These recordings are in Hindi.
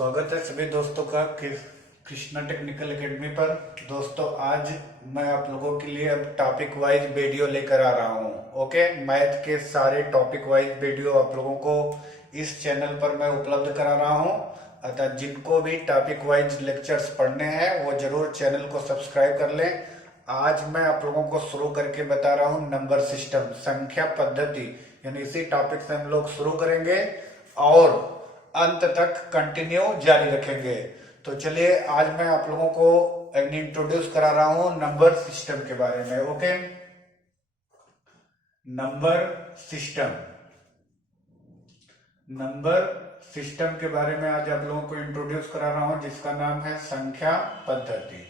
स्वागत है सभी दोस्तों का कृष्णा टेक्निकल एकेडमी पर। दोस्तों आज मैं आप लोगों के लिए अब टॉपिक वाइज वीडियो लेकर आ रहा हूँ। ओके, मैथ के सारे टॉपिक वाइज वीडियो आप लोगों को इस चैनल पर मैं उपलब्ध करा रहा हूँ। अतः जिनको भी टॉपिक वाइज लेक्चर्स पढ़ने हैं वो जरूर चैनल को सब्सक्राइब कर लें। आज मैं आप लोगों को शुरू करके बता रहा हूँ नंबर सिस्टम, संख्या पद्धति, यानी इसी टॉपिक से हम लोग शुरू करेंगे और अंत तक कंटिन्यू जारी रखेंगे। तो चलिए आज मैं आप लोगों को इंट्रोड्यूस करा रहा हूं नंबर सिस्टम के बारे में। ओके, नंबर सिस्टम के बारे में आज आप लोगों को इंट्रोड्यूस करा रहा हूं, जिसका नाम है संख्या पद्धति।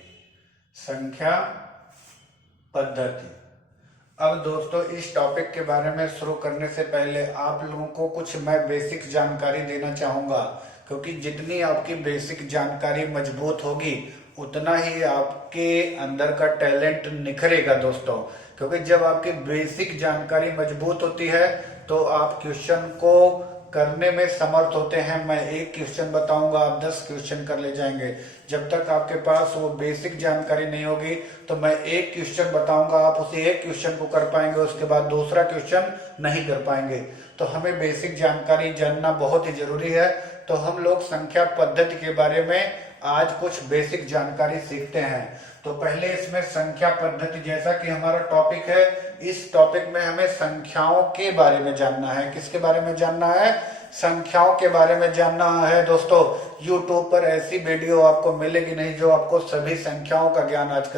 अब दोस्तों इस टॉपिक के बारे में शुरू करने से पहले आप लोगों को कुछ मैं बेसिक जानकारी देना चाहूंगा, क्योंकि जितनी आपकी बेसिक जानकारी मजबूत होगी उतना ही आपके अंदर का टैलेंट निखरेगा दोस्तों। क्योंकि जब आपकी बेसिक जानकारी मजबूत होती है तो आप क्वेश्चन को करने में समर्थ होते हैं। मैं एक क्वेश्चन बताऊंगा, आप 10 क्वेश्चन कर ले जाएंगे। जब तक आपके पास वो बेसिक जानकारी नहीं होगी तो मैं एक क्वेश्चन बताऊंगा, आप उसी एक क्वेश्चन को कर पाएंगे, उसके बाद दूसरा क्वेश्चन नहीं कर पाएंगे। तो हमें बेसिक जानकारी जानना बहुत ही जरूरी है। तो हम लोग संख्या पद्धति के बारे में आज कुछ बेसिक जानकारी सीखते हैं। तो पहले इसमें संख्या पद्धति, जैसा कि हमारा टॉपिक है, इस टॉपिक में हमें संख्याओं के बारे में जानना है। किसके बारे में जानना है? संख्याओं के बारे में जानना है दोस्तों। YouTube पर ऐसी वीडियो आपको मिलेगी नहीं जो आपको सभी संख्याओं का ज्ञान आज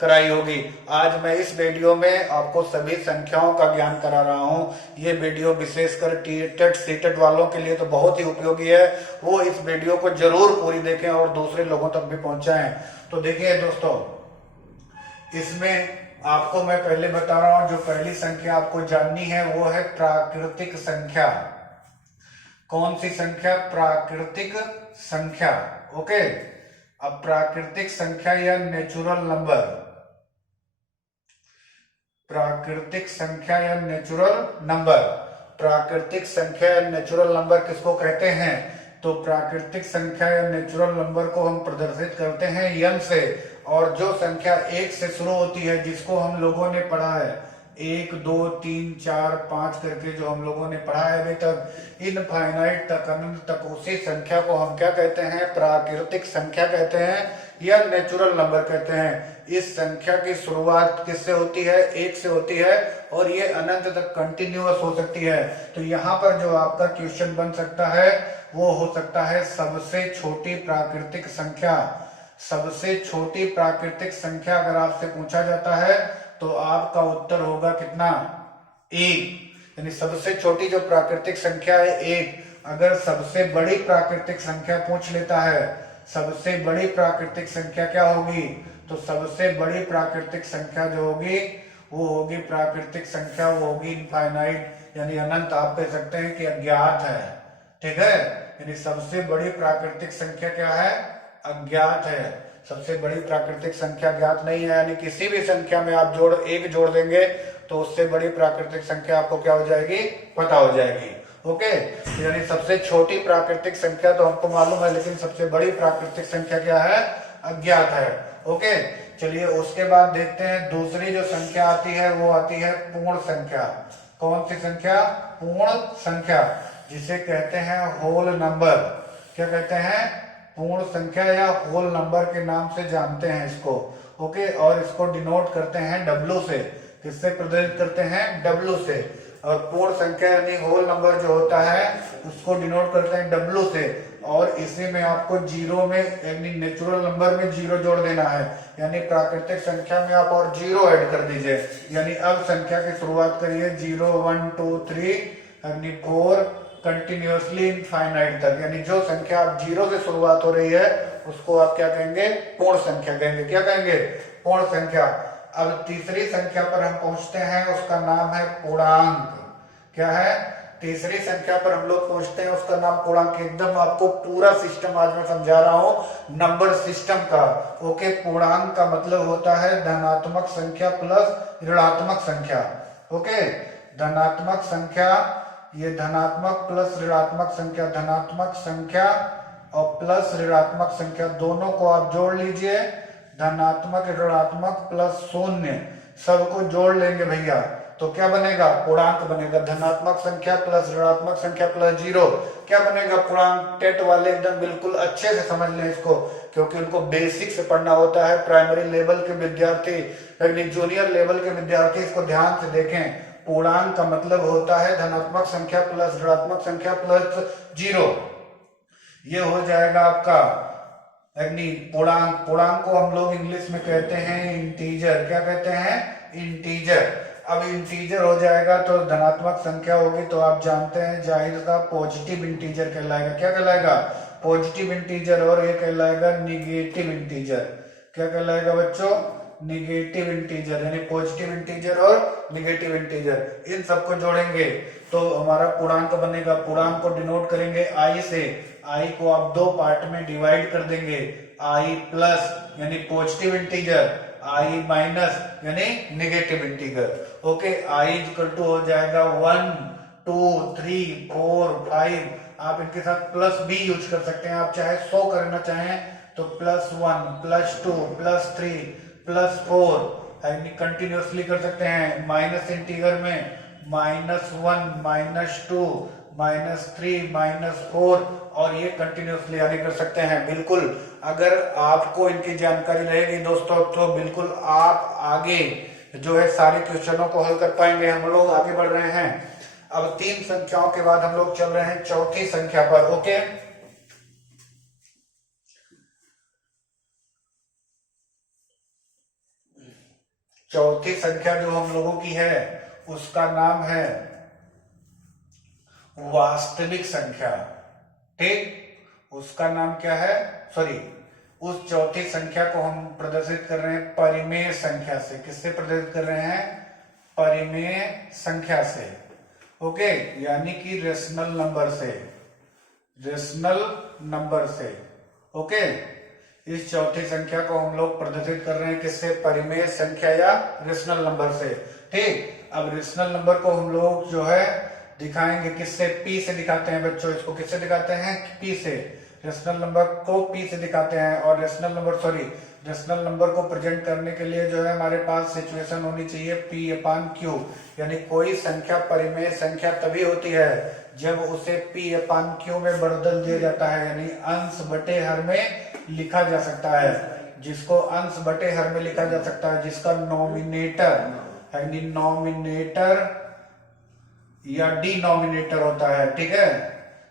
कराई होगी। आज मैं इस वीडियो में आपको सभी संख्याओं का ज्ञान करा रहा हूँ। ये वीडियो विशेषकर टेट सीटेट वालों के लिए तो बहुत ही उपयोगी है। वो इस वीडियो को जरूर पूरी देखें और दूसरे लोगों तक भी पहुंचाएं। तो देखिए दोस्तों, इसमें आपको मैं पहले बता रहा हूं, जो पहली संख्या आपको जाननी है वो है प्राकृतिक संख्या। कौन सी संख्या? प्राकृतिक संख्या। ओके, अब प्राकृतिक संख्या या नेचुरल नंबर, प्राकृतिक संख्या या नेचुरल नंबर, प्राकृतिक संख्या या नेचुरल नंबर किसको कहते हैं? तो प्राकृतिक संख्या या नेचुरल नंबर को हम प्रदर्शित करते हैं n से। और जो संख्या 1 से शुरू होती है, जिसको हम लोगों ने पढ़ा है 1 2 3 4 5 करके, जो हम लोगों ने पढ़ा है अभी तक, इनफाइनाइट तक, अनंत तक, उसी संख्या को हम क्या कहते हैं? प्राकृतिक संख्या कहते हैं या नेचुरल नंबर कहते हैं। इस संख्या की शुरुआत किससे होती है? 1 से होती है और ये अनंत तक कंटिन्यूअस हो सकती है। तो यहाँ पर जो आपका क्वेश्चन बन सकता है वो हो सकता है सबसे छोटी प्राकृतिक संख्या। सबसे छोटी प्राकृतिक संख्या अगर आपसे पूछा जाता है तो आपका उत्तर होगा कितना? 1। यानी सबसे छोटी जो प्राकृतिक संख्या है 1। अगर सबसे बड़ी प्राकृतिक संख्या पूछ लेता है, सबसे बड़ी प्राकृतिक संख्या क्या होगी? तो सबसे बड़ी प्राकृतिक संख्या जो होगी वो होगी प्राकृतिक संख्या, वो होगी इनफाइनाइट, यानी अनंत। आप कह सकते हैं कि अज्ञात है। ठीक है, यानी सबसे बड़ी प्राकृतिक संख्या क्या है? अज्ञात है। सबसे बड़ी प्राकृतिक संख्या ज्ञात नहीं है, यानी किसी भी संख्या में आप एक जोड़ देंगे तो उससे बड़ी प्राकृतिक संख्या आपको क्या हो जाएगी? पता हो जाएगी। ओके, यानी सबसे छोटी प्राकृतिक संख्या तो हमको मालूम है, लेकिन सबसे बड़ी प्राकृतिक संख्या क्या है? अज्ञात है। ओके, चलिए उसके बाद देखते हैं दूसरी जो संख्या आती है वो आती है पूर्ण संख्या। कौन सी संख्या? पूर्ण संख्या, जिसे कहते हैं होल नंबर। क्या कहते हैं? पूर्ण संख्या या होल नंबर के नाम से जानते हैं इसको। ओके, और इसको डिनोट करते हैं W से। किससे प्रदर्शित करते हैं? W से। और पूर्ण संख्या यानी होल नंबर जो होता है उसको डिनोट करते हैं W से। और इसी में आपको जीरो में, यानी नेचुरल नंबर में 0 जोड़ देना है, यानी प्राकृतिक संख्या में आप और 0 ऐड कर दीजिए। यानी अब संख्या की शुरुआत करिए 0 1 2 3 यानी 4 कंटिन्यूअसली इनफाइनाइट तक। यानी जो संख्या आप 0 से शुरुआत हो रही है उसको आप क्या कहेंगे? पूर्ण संख्या कहेंगे। क्या कहेंगे? पूर्ण संख्या। अब तीसरी संख्या पर हम पहुंचते हैं, उसका नाम है पूर्णांक। क्या है? तीसरी संख्या पर हम लोग पहुंचते हैं, उसका नाम पूर्णांक। एकदम आपको पूरा सिस्टम आज मैं समझा रहा हूं नंबर सिस्टम का। ओके, पूर्णांक का मतलब होता है धनात्मक संख्या प्लस ऋणात्मक संख्या। ओके, धनात्मक संख्या, ये धनात्मक प्लस ऋणात्मक संख्या, धनात्मक संख्या और प्लस ऋणात्मक संख्या दोनों को आप जोड़ लीजिए, धनात्मक ऋणात्मक प्लस शून्य सबको जोड़ लेंगे भैया, तो क्या बनेगा, पूर्णांक बनेगा। धनात्मक संख्या प्लस ऋणात्मक संख्या प्लस जीरो क्या बनेगा, पूर्णांक। टेट वाले एकदम बिल्कुल अच्छे से समझ लें इसको, क्योंकि उनको बेसिक से पढ़ना होता है। प्राइमरी लेवल के विद्यार्थी, जूनियर लेवल के विद्यार्थी इसको ध्यान से देखें। पूर्णांक का मतलब होता है धनात्मक संख्या प्लस ऋणात्मक संख्या प्लस जीरो, ये हो जाएगा आपका पूर्णांक। पूर्णांक को हम लोग इंग्लिश में कहते हैं इंटीजर। क्या कहते हैं, इंटीजर। अब इंटीजर हो जाएगा तो धनात्मक संख्या होगी, तो आप जानते हैं जाहिर सा पॉजिटिव इंटीजर कहलाएगा। क्या कहलाएगा, पॉजिटिव इंटीजर। और ये कहलाएगा निगेटिव इंटीजर। क्या कहलाएगा बच्चों, निगेटिव इंटीजर, यानी पॉजिटिव इंटीजर और निगेटिव इंटीजर। इन सबको जोड़ेंगे तो हमारा पूर्णांक बनेगा। पूर्णांक को डिनोट करेंगे आई से। आई को आप दो पार्ट में डिवाइड कर देंगे, आई प्लस यानी पॉजिटिव इंटीजर, आई माइनस यानी negative integer. Okay, I equal to हो जाएगा 1 2 3 4 5। आप इनके साथ प्लस भी यूज कर सकते हैं, आप चाहे 100 करना चाहें तो +1 +2 +3 +4 कंटिन्यूअसली कर सकते हैं। माइनस इंटीजर में -1 -2 -3 -4 और ये कंटिन्यूअसली यानी कर सकते हैं। बिल्कुल अगर आपको इनकी जानकारी रहेगी दोस्तों तो बिल्कुल आप आगे जो है सारे क्वेश्चनों को हल कर पाएंगे। हम लोग आगे बढ़ रहे हैं। अब 3 संख्याओं के बाद हम लोग चल रहे हैं चौथी संख्या पर। ओके, चौथी संख्या जो हम लोगों की है उसका नाम है वास्तविक संख्या। ठीक, उसका नाम क्या है, सॉरी, उस चौथी संख्या को हम प्रदर्शित कर रहे हैं परिमेय संख्या से। किससे प्रदर्शित कर रहे हैं, परिमेय संख्या से। ओके, यानी कि रेशनल नंबर से, रेशनल नंबर से। ओके, इस चौथी संख्या को हम लोग प्रदर्शित कर रहे हैं किससे, परिमेय संख्या या रेशनल नंबर से। ठीक, अब रेशनल नंबर को हम लोग जो है दिखाएंगे किससे, पी से दिखाते हैं बच्चों। इसको किससे दिखाते हैं, पी से। रेशनल नंबर को पी से दिखाते हैं। और रेशनल नंबर को प्रेजेंट करने के लिए जो है हमारे पास सिचुएशन होनी चाहिए P/Q, यानी कोई संख्या परिमेय संख्या तभी होती है जब उसे P/Q में बदल दिया जाता है, यानी अंश बटे हर में लिखा जा सकता है। जिसको अंश बटे हर में लिखा जा सकता है, जिसका नॉमिनेटर यानी नॉमिनेटर या डिनोमिनेटर होता है। ठीक है,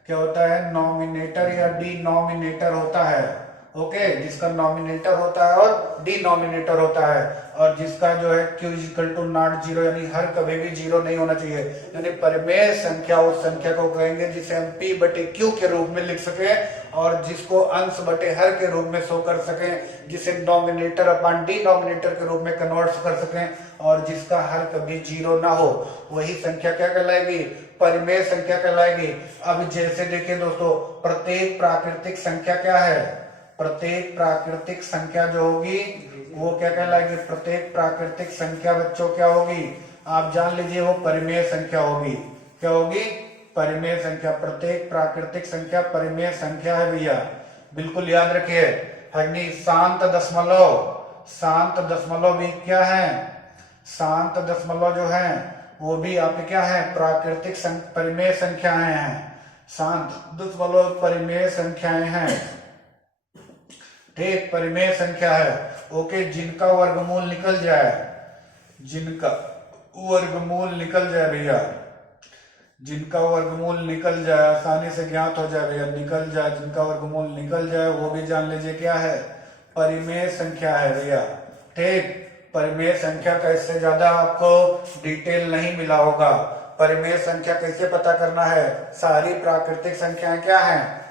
क्या होता है, नॉमिनेटर या डिनोमिनेटर होता है। ओके, जिसका नॉमिनेटर होता है और डिनोमिनेटर होता है, और जिसका जो है Q = जीरो, यानी हर कभी भी जीरो नहीं होना चाहिए। यानी परिमेय संख्या उस संख्या को कहेंगे जिसे हम P/Q के रूप में लिख सके और जिसको अंश बटे हर के रूप में शो कर सकें, जिसे नॉमिनेटर अपॉन डिनोमिनेटर के रूप में कन्वर्ट कर सकें और जिसका हर कभी जीरो ना हो, वही संख्या क्या कहलाएगी, परिमेय संख्या कहलाएगी। अब जैसे देखिए दोस्तों, प्रत्येक प्राकृतिक संख्या क्या है, प्रत्येक प्राकृतिक संख्या जो होगी वो क्या कहलाएगी, प्रत्येक प्राकृतिक संख्या बच्चों क्या होगी, आप जान लीजिए वो परिमेय संख्या होगी। क्या होगी, परिमेय संख्या। प्रत्येक प्राकृतिक संख्या परिमेय संख्या है भैया, बिल्कुल याद रखिए। शांत दशमलव भी क्या है, शांत दशमलव जो है वो भी आपके क्या है, प्राकृतिक परिमेय संख्याएं हैं। शांत दशमलव परिमेय संख्याएं हैं। ठीक, परिमेय संख्या है। ओके, जिनका वर्गमूल निकल जाए, जिनका वर्गमूल निकल जाए भैया, जिनका वर्गमूल निकल जाए, आसानी से ज्ञात हो जाए भैया, निकल जाए, जिनका वर्गमूल निकल जाए वो भी जान लीजिए क्या है, परिमेय संख्या है भैया। ठीक, परिमेय संख्या का इससे ज्यादा आपको डिटेल नहीं मिला होगा। परिमेय संख्या कैसे पता करना है, सारी प्राकृतिक संख्याएं क्या हैं,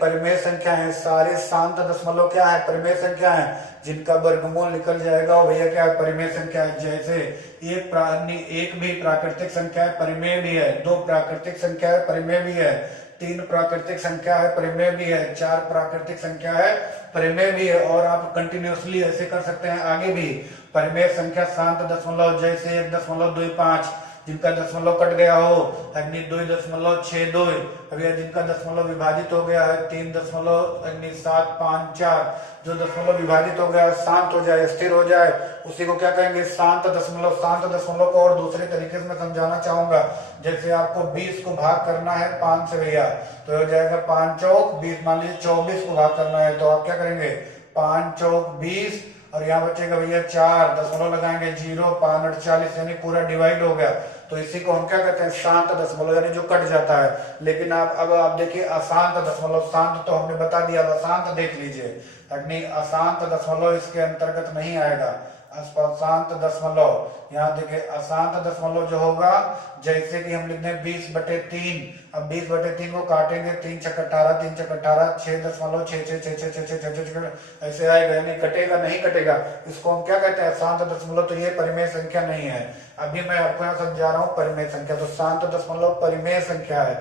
परिमेय संख्या है। सारे शांत दशमलव क्या है, परिमेय संख्या है। जिनका वर्गमूल निकल जाएगा वो भैया क्या है, परिमेय संख्या है। जैसे एक भी प्राकृतिक संख्या है, परिमेय भी है। 2 प्राकृतिक संख्या है, परिमेय भी है। 3 प्राकृतिक संख्या है, परिमेय भी है। 4 प्राकृतिक संख्या है, परिमेय भी है। और आप कंटिन्यूअसली ऐसे कर सकते हैं आगे भी। परिमेय संख्या शांत दशमलव जैसे 1.25, जिनका दशमलव कट गया हो, अग्नि 2.62, अभी जिनका दशमलव विभाजित हो गया है 3.754, जो दशमलव विभाजित हो गया शांत हो जाए, स्थिर हो जाए, उसी को क्या कहेंगे? शांत दशमलव। शांत दशमलव को और दूसरे तरीके से मैं समझाना चाहूंगा। जैसे आपको 20 को भाग करना है 5 से भैया, तो हो जाएगा 5 चौक 20। मान लीजिए 24 को भाग करना है, तो आप क्या करेंगे? 5 चौक 20, और यहाँ बचेगा भैया 4, दशमलव लगाएंगे 0, 5 48, यानी पूरा डिवाइड हो गया। तो इसी को हम क्या कहते हैं? शांत दशमलव, यानी जो कट जाता है। लेकिन अब आप देखिए अशांत दशमलव। शांत तो हमने बता दिया, अशांत देख लीजिए, अग्नि अशांत दशमलव इसके अंतर्गत नहीं आएगा। अशांत दशमलव, यहाँ देखिए अशांत दशमलव जो होगा, जैसे कि हम लिखते हैं 20/3। अब 20/3 को काटेंगे, 3 छक 18, 3 छक 18, 6.66666 ऐसे आएगा, यानी कटेगा नहीं कटेगा। इसको हम क्या कहते हैं? शांत दशमलव। तो ये परिमेय संख्या नहीं है। अभी मैं आपको यहाँ समझा रहा हूँ परिमेय संख्या। तो शांत दशमलव परिमेय संख्या है।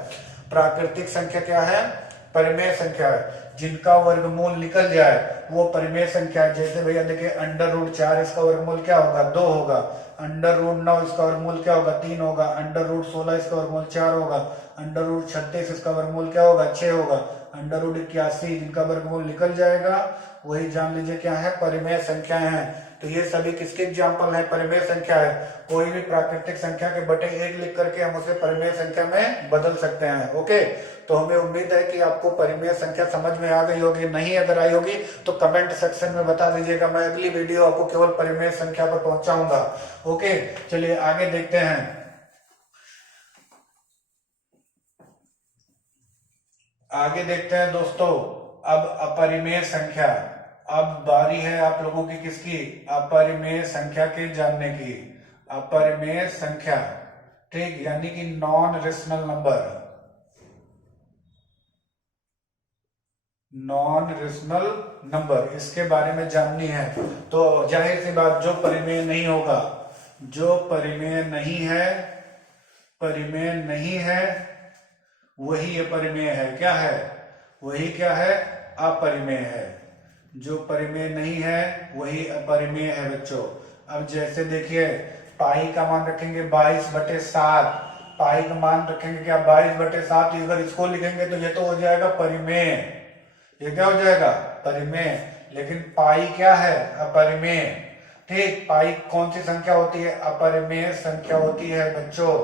प्राकृतिक संख्या क्या है? परिमेय संख्या है। जिनका वर्गमूल निकल जाए वो परिमेय संख्या है। जैसे भैया देखिए √4 इसका वर्गमूल क्या होगा? 2 होगा। √9 इसका वर्गमूल क्या होगा? 3 होगा। √16 इसका वर्गमूल 4 होगा। √36 इसका वर्गमूल क्या होगा? 6 होगा। √81 जिनका वर्गमूल निकल जाएगा वही जान लीजिए क्या है? परिमेय संख्याएं हैं। तो ये सभी किसके एग्जाम्पल है? परिमेय संख्या है। कोई भी प्राकृतिक संख्या के बटे 1 लिख करके हम उसे परिमेय संख्या में बदल सकते हैं। ओके, तो हमें उम्मीद है कि आपको परिमेय संख्या समझ में आ गई होगी। नहीं अगर आई होगी तो कमेंट सेक्शन में बता दीजिएगा, मैं अगली वीडियो आपको केवल परिमेय संख्या पर पहुंचाऊंगा। ओके, चलिए आगे देखते हैं। आगे देखते हैं दोस्तों, अब अपरिमेय संख्या। अब बारी है आप लोगों की किसकी? अपरिमेय संख्या के जानने की। अपरिमेय संख्या, ठीक, यानी कि non rational number. Non rational number, इसके बारे में जाननी है। तो जाहिर सी बात, जो परिमेय नहीं होगा, जो परिमेय नहीं है, परिमेय नहीं है, वही अपरिमेय है। क्या है? वही क्या है? अपरिमेय है। जो परिमेय नहीं है वही अपरिमेय है बच्चों। अब जैसे देखिए पाई का मान रखेंगे 22/7, पाई का मान रखेंगे क्या? 22/7। अगर इसको लिखेंगे तो ये तो हो जाएगा परिमेय। ये क्या हो जाएगा? परिमेय। लेकिन पाई क्या है? अपरिमेय। ठीक, पाई कौन सी संख्या होती है? अपरिमेय संख्या होती है बच्चों।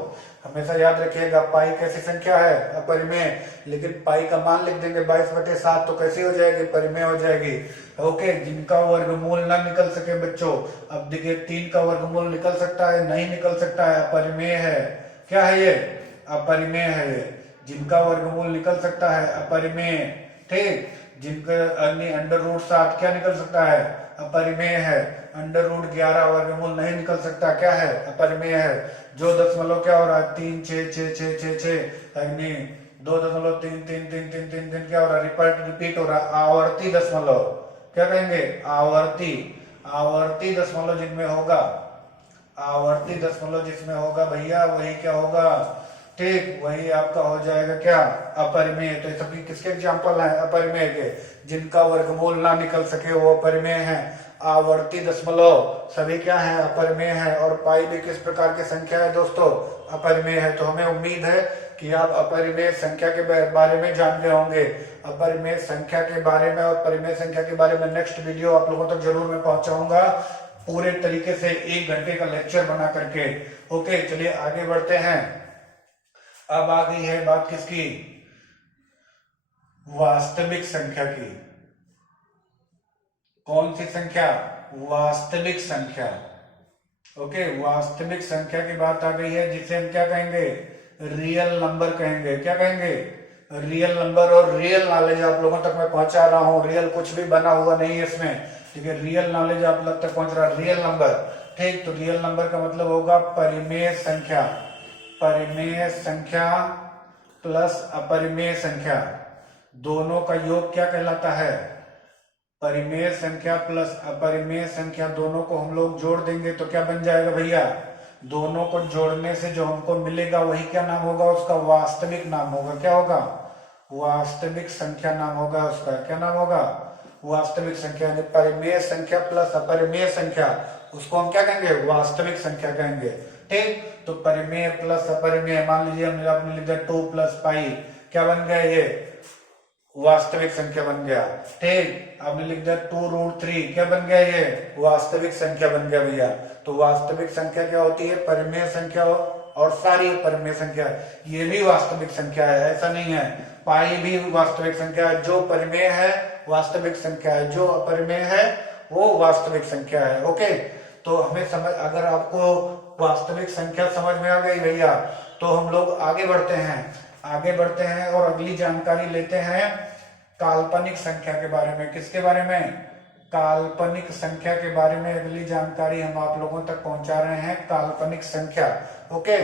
हमेशा याद रखिएगा, पाई कैसी संख्या है? अपरिमेय। लेकिन पाई का मान लिख देंगे 22/7 तो कैसी हो जाएगी? परिमेय हो जाएगी। ओके, जिनका वर्गमूल ना निकल सके बच्चों, अब देखिए 3 का वर्गमूल निकल सकता है? नहीं निकल सकता है, अपरिमेय है। क्या है ये? अपरिमेय है ये। जिनका वर्गमूल निकल सकता है, अपरिमेय। ठीक, जिनका √7 क्या निकल सकता है? अपरिमेय है। √11 वर्गमूल नहीं निकल सकता, क्या है? अपरिमेय है। जो दशमलव क्या हो रहा है? 3 6 6 6 6 6, अग्नि 2.3 क्या हो रहा है? रिपीट हो रहा है। आवर्ती दशमलव, क्या कहेंगे? आवर्ती। आवर्ती दशमलव जिनमें होगा, आवर्ती दशमलव जिसमें होगा भैया, वही क्या होगा? ठीक, वही आपका हो जाएगा क्या? अपरिमेय। तो ये सभी किसके एग्जाम्पल हैं? अपरिमेय के। जिनका वर्गमूल ना निकल सके वो अपरिमेय है। आवर्ती दशमलव सभी क्या है? अपरिमेय है। और पाई भी किस प्रकार की संख्या है दोस्तों? अपरिमेय है। तो हमें उम्मीद है कि आप अपरिमेय संख्या के बारे में जान गए होंगे। अपरिमेय संख्या के बारे में और परिमेय संख्या के बारे में नेक्स्ट वीडियो आप लोगों तक जरूर मैं पहुंचाऊंगा, पूरे तरीके से 1 घंटे का लेक्चर बना करके। ओके, चलिए आगे बढ़ते हैं। अब आ गई है बात किसकी? वास्तविक संख्या की। कौन सी संख्या? वास्तविक संख्या। ओके, वास्तविक संख्या की बात आ गई है, जिसे हम क्या कहेंगे? रियल नंबर कहेंगे। क्या कहेंगे? Real number. और रियल नॉलेज आप लोगों तक मैं पहुंचा रहा हूं। रियल कुछ भी बना हुआ नहीं है इसमें, ठीक है? रियल नॉलेज आप लोग तक पहुंच रहा है। रियल नंबर, ठीक। तो रियल नंबर का मतलब होगा परिमेय संख्या। परिमेय संख्या प्लस अपरिमेय संख्या, दोनों का योग क्या कहलाता है? परिमेय संख्या प्लस अपरिमेय संख्या, दोनों को हम लोग जोड़ देंगे तो क्या बन जाएगा भैया? दोनों को जोड़ने से जो हमको मिलेगा वही क्या नाम होगा? उसका वास्तविक नाम होगा। क्या होगा? वास्तविक संख्या नाम होगा उसका। क्या नाम होगा? वास्तविक संख्या। यानी परिमेय संख्या प्लस अपरिमेय संख्या, उसको हम क्या कहेंगे? वास्तविक संख्या कहेंगे। ठीक। तो परिमेय प्लस अपरिमेय, मान लीजिए हमने आपने लिख दिया 2 प्लस पाई, क्या बन गया ये वास्तविक संख्या बन गया। ठीक, आपने लिख दिया 2√3, क्या बन गया ये वास्तविक संख्या बन गया भैया। तो वास्तविक संख्या क्या होती है, परिमेय संख्या और सारी परिमेय संख्या, ये भी वास्तविक संख्या है, ऐसा नहीं है। पाई भी वास्तविक संख्या है, जो परिमेय है वास्तविक संख्या है, जो अपरिमेय है वो वास्तविक संख्या है। ओके, तो हमें समझ, अगर आपको वास्तविक संख्या समझ में आ गई भैया, तो हम लोग आगे बढ़ते हैं और अगली जानकारी लेते हैं काल्पनिक संख्या के बारे में। किसके बारे में, काल्पनिक संख्या के बारे में अगली जानकारी हम आप लोगों तक पहुंचा रहे हैं, काल्पनिक संख्या। ओके,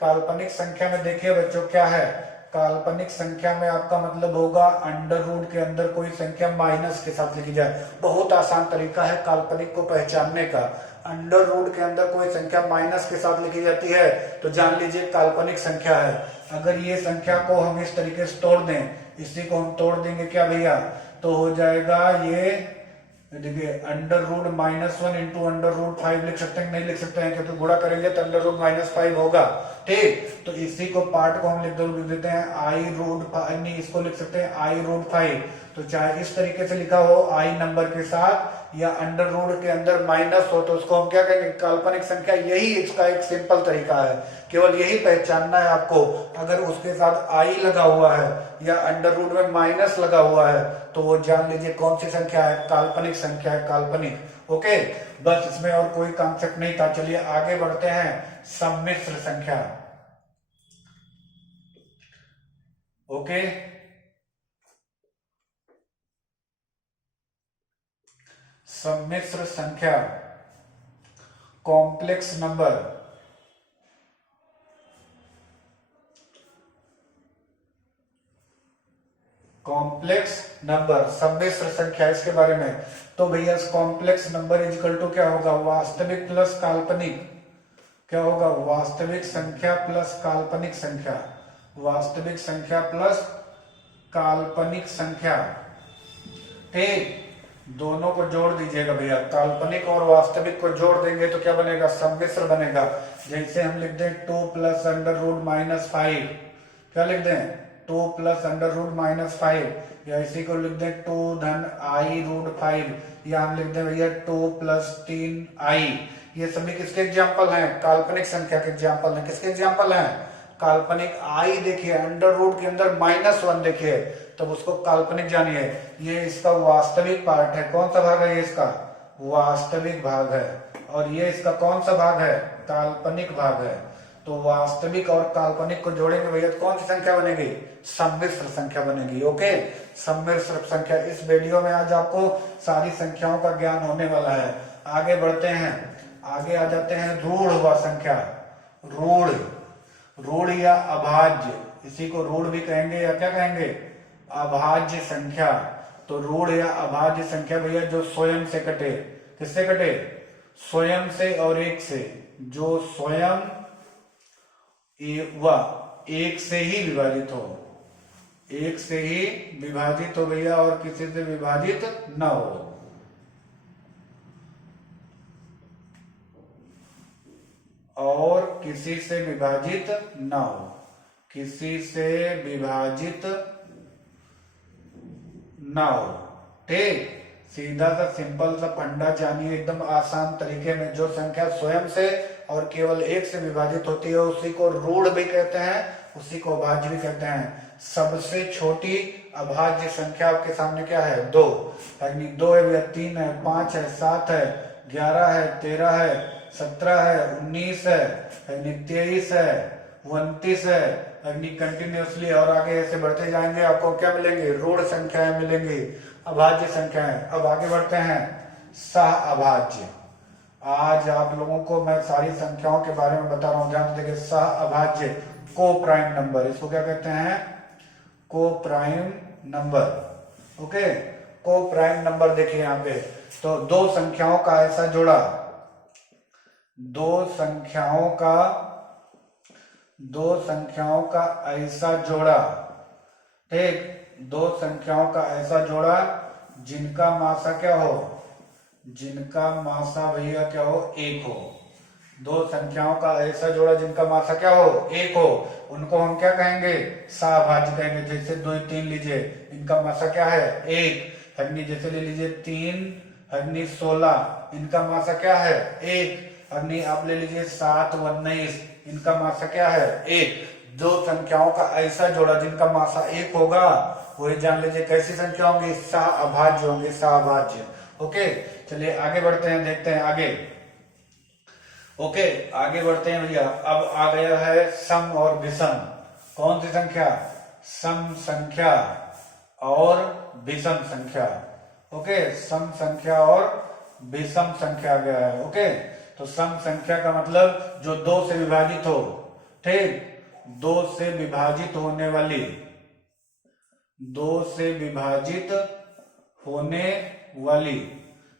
काल्पनिक संख्या में देखिए बच्चों क्या है, काल्पनिक संख्या में आपका मतलब होगा अंडर रूट के अंदर कोई संख्या माइनस के साथ लिखी जाए। बहुत आसान तरीका है काल्पनिक को पहचानने का। अंडर रूट के अंदर कोई संख्या माइनस के साथ लिखी जाती है तो जान लीजिए काल्पनिक संख्या है। अगर ये संख्या को हम इस तरीके से तोड़ दें, इसी को हम तोड़ देंगे क्या भैया, तो हो जाएगा ये, देखिए under root -1 into under root 5 लिख सकते हैं, नहीं लिख सकते हैं क्योंकि गुणा करेंगे तो अंडर रूट -5 होगा। ठीक, तो इसी को पार्ट को हम लिख देते हैं आई रूट 5, इसको लिख सकते हैं आई रूट 5। तो चाहे इस तरीके से लिखा हो आई नंबर के साथ, या अंडर रूट के अंदर माइनस हो, तो उसको हम क्या कहेंगे, काल्पनिक संख्या। यही इसका एक सिंपल तरीका है, केवल यही पहचानना है आपको। अगर उसके साथ आई लगा हुआ है या अंडर रूट में माइनस लगा हुआ है तो वो जान लीजिए कौन सी संख्या है, काल्पनिक संख्या है, काल्पनिक। ओके, बस इसमें और कोई कॉन्सेप्ट नहीं था। चलिए आगे बढ़ते हैं, सम्मिश्र संख्या। ओके, सम्मिश्र संख्या, कॉम्प्लेक्स नंबर। कॉम्प्लेक्स नंबर, सम्मिश्र संख्या, इसके बारे में तो भैया कॉम्प्लेक्स नंबर इक्वल टू क्या होगा, वास्तविक प्लस काल्पनिक। क्या होगा, वास्तविक संख्या प्लस काल्पनिक संख्या, वास्तविक संख्या प्लस काल्पनिक संख्या। ठीक, दोनों को जोड़ दीजिएगा भैया, काल्पनिक और वास्तविक को जोड़ देंगे तो क्या बनेगा, सम्मिश्र बनेगा। जैसे हम लिख दें 2 प्लस अंडर रूट -5, क्या लिख दें 2 प्लस अंडर रूट -5, या इसी को लिख दें 2 धन आई रूट 5, या हम लिख दें भैया 2 प्लस 3i। ये सभी किसके एग्जाम्पल हैं, काल्पनिक संख्या के एग्जाम्पल हैं। किसके एग्जाम्पल हैं, काल्पनिक। आई देखिए अंडर रूट के अंदर -1 देखिए, तब उसको काल्पनिक जानिए। ये इसका वास्तविक पार्ट है, कौन सा भाग है ये, इसका वास्तविक भाग है। और ये इसका कौन सा भाग है, काल्पनिक भाग है। तो वास्तविक और काल्पनिक को जोड़ेंगे भैया तो कौन सी संख्या बनेगी, सम्मिश्र संख्या बनेगी। ओके, सम्मिश्र संख्या। इस वीडियो में आज आपको सारी संख्याओं का ज्ञान होने वाला है। आगे बढ़ते हैं, आगे आ जाते हैं रूढ़ व संख्या। रूढ़ या अभाज्य, इसी को रूढ़ भी कहेंगे या क्या कहेंगे, अभाज्य संख्या। तो रूढ़ या अभाज्य संख्या भैया जो स्वयं से कटे, किससे कटे, स्वयं से और एक से, जो स्वयं व एक से ही विभाजित हो, एक से ही विभाजित हो भैया, और किसी से विभाजित न हो। और किसी से विभाजित न हो, किसी से विभाजित न हो। ठीक, सीधा सा सिंपल सा फंडा जानिए एकदम आसान तरीके में। जो संख्या स्वयं से और केवल एक से विभाजित होती है उसी को रूढ़ भी कहते हैं, उसी को अभाज्य भी कहते हैं। सबसे छोटी अभाज्य संख्या आपके सामने क्या है, 2। यानी 2 है भैया, 3 है, 5 है, 7 है, 11 है, 13 है, 17 है, 19 है, यानी 23 है, 29 है, यानी कंटिन्यूसली। और आगे ऐसे बढ़ते जाएंगे आपको क्या मिलेंगे, रूढ़ संख्याएं मिलेंगी, अभाज्य संख्याएं। अब आगे बढ़ते हैं, सह अभाज्य। आज आप लोगों को मैं सारी संख्याओं के बारे में बता रहा हूं, ध्यान से देखिए। सह अभाज्य, को प्राइम नंबर, इसको क्या कहते हैं, को प्राइम नंबर। ओके, को प्राइम नंबर देखिए यहाँ पे, तो दो संख्याओं का ऐसा जोड़ा, दो संख्याओं का ऐसा जोड़ा। ठीक, दो संख्याओं का ऐसा जोड़ा जिनका मासा क्या हो, जिनका मासा भैया क्या हो, 1 हो, दो संख्याओं का ऐसा जोड़ा जिनका मासा क्या हो, एक हो, उनको हम क्या कहेंगे, सहभाज्य कहेंगे। जैसे 2 3 लीजिए, इनका मासा क्या है, एक। अग्नि जैसे ले लीजिए 3 अग्नि 16, इनका मासा क्या है, एक। अग्नि आप ले लीजिए 7 19, इनका मासा क्या है, एक। दो संख्याओं का ऐसा जोड़ा जिनका मासा एक होगा, वही जान लीजिए कैसी संख्या होंगी, सहअभाज्य होंगे, सहअभाज्य। ओके, चलिए आगे बढ़ते हैं, देखते हैं आगे। ओके, आगे बढ़ते हैं भैया। अब आ गया है सम और विषम। कौन सी संख्या, सम संख्या और विषम संख्या। ओके, सम संख्या और विषम संख्या आ गया है। ओके, तो सम संख्या का मतलब जो 2 से विभाजित हो, ठीक, 2 से विभाजित होने वाली, 2 से विभाजित होने वाली,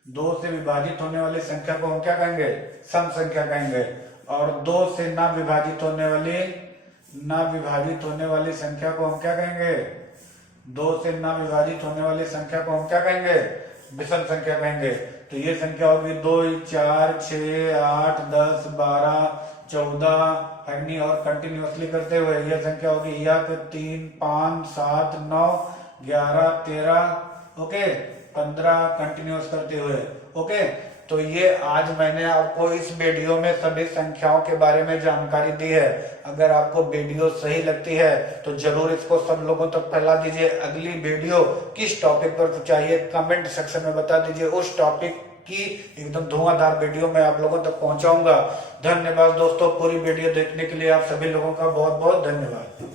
2 से विभाजित होने वाली संख्या को हम क्या कहेंगे, सम संख्या कहेंगे। और 2 से ना विभाजित होने वाली, ना विभाजित होने वाली संख्या को हम क्या कहेंगे, 2 से ना विभाजित होने वाली संख्या को हम क्या कहेंगे, विषम संख्या कहेंगे। तो ये संख्या होगी 2 4 6 8 10 12 14, अग्नि और कंटिन्यूअसली करते हुए यह संख्या होगी 1 3 5 7 9 11 13, ओके, 15 कंटिन्यूअस करते हुए। ओके, तो ये आज मैंने आपको इस वीडियो में सभी संख्याओं के बारे में जानकारी दी है। अगर आपको वीडियो सही लगती है तो जरूर इसको सब लोगों तक फैला दीजिए। अगली वीडियो किस टॉपिक पर चाहिए कमेंट सेक्शन में बता दीजिए, उस टॉपिक की एकदम धुआंधार वीडियो मैं आप लोगों तक पहुंचाऊंगा। धन्यवाद दोस्तों, पूरी वीडियो देखने के लिए आप सभी लोगों का बहुत बहुत धन्यवाद।